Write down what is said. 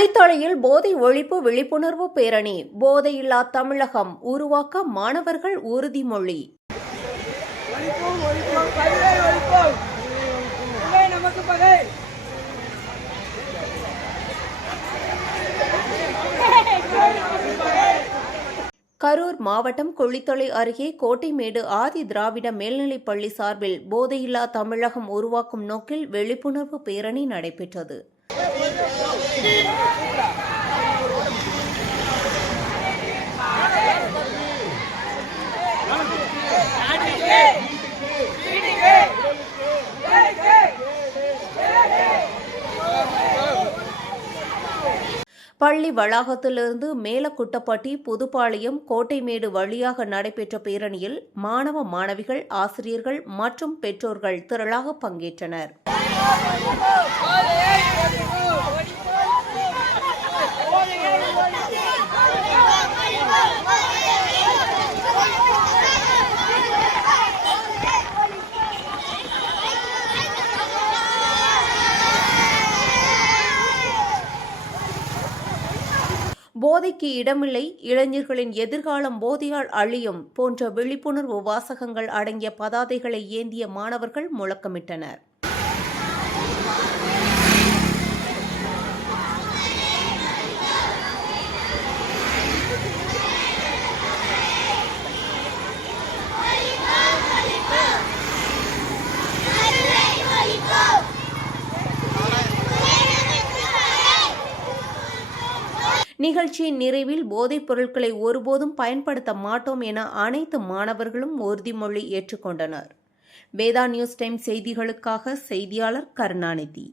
குளித்தலையில் போதை ஒழிப்பு விழிப்புணர்வு பேரணி. போதையில்லா தமிழகம் உருவாக்க மாணவர்கள் உறுதிமொழி. கரூர் மாவட்டம் குளித்தலை அருகே கோட்டைமேடு ஆதி திராவிட மேல்நிலைப் பள்ளி சார்பில் போதையில்லா தமிழகம் உருவாக்கும் நோக்கில் விழிப்புணர்வு பேரணி நடைபெற்றது. பள்ளி வளாகத்திலிருந்து மேலக்குட்டப்பட்டி, புதுப்பாளையம், கோட்டைமேடு வழியாக நடைபெற்ற பேரணியில் மாணவ மாணவிகள், ஆசிரியர்கள் மற்றும் பெற்றோர்கள் திரளாக பங்கேற்றனர். போதைக்கு இடமில்லை, இளைஞர்களின் எதிர்காலம் போதையால் அழியும் போன்ற விழிப்புணர்வு வாசகங்கள் அடங்கிய பதாதைகளை ஏந்திய மாணவர்கள் முழக்கமிட்டனர். நிகழ்ச்சியின் நிறைவில் போதைப் பொருட்களை ஒருபோதும் பயன்படுத்த மாட்டோம் என அனைத்து மாணவர்களும் உறுதிமொழி ஏற்றுக்கொண்டனர். வேதா நியூஸ் டைம் செய்திகளுக்காக செய்தியாளர் கருணாநிதி.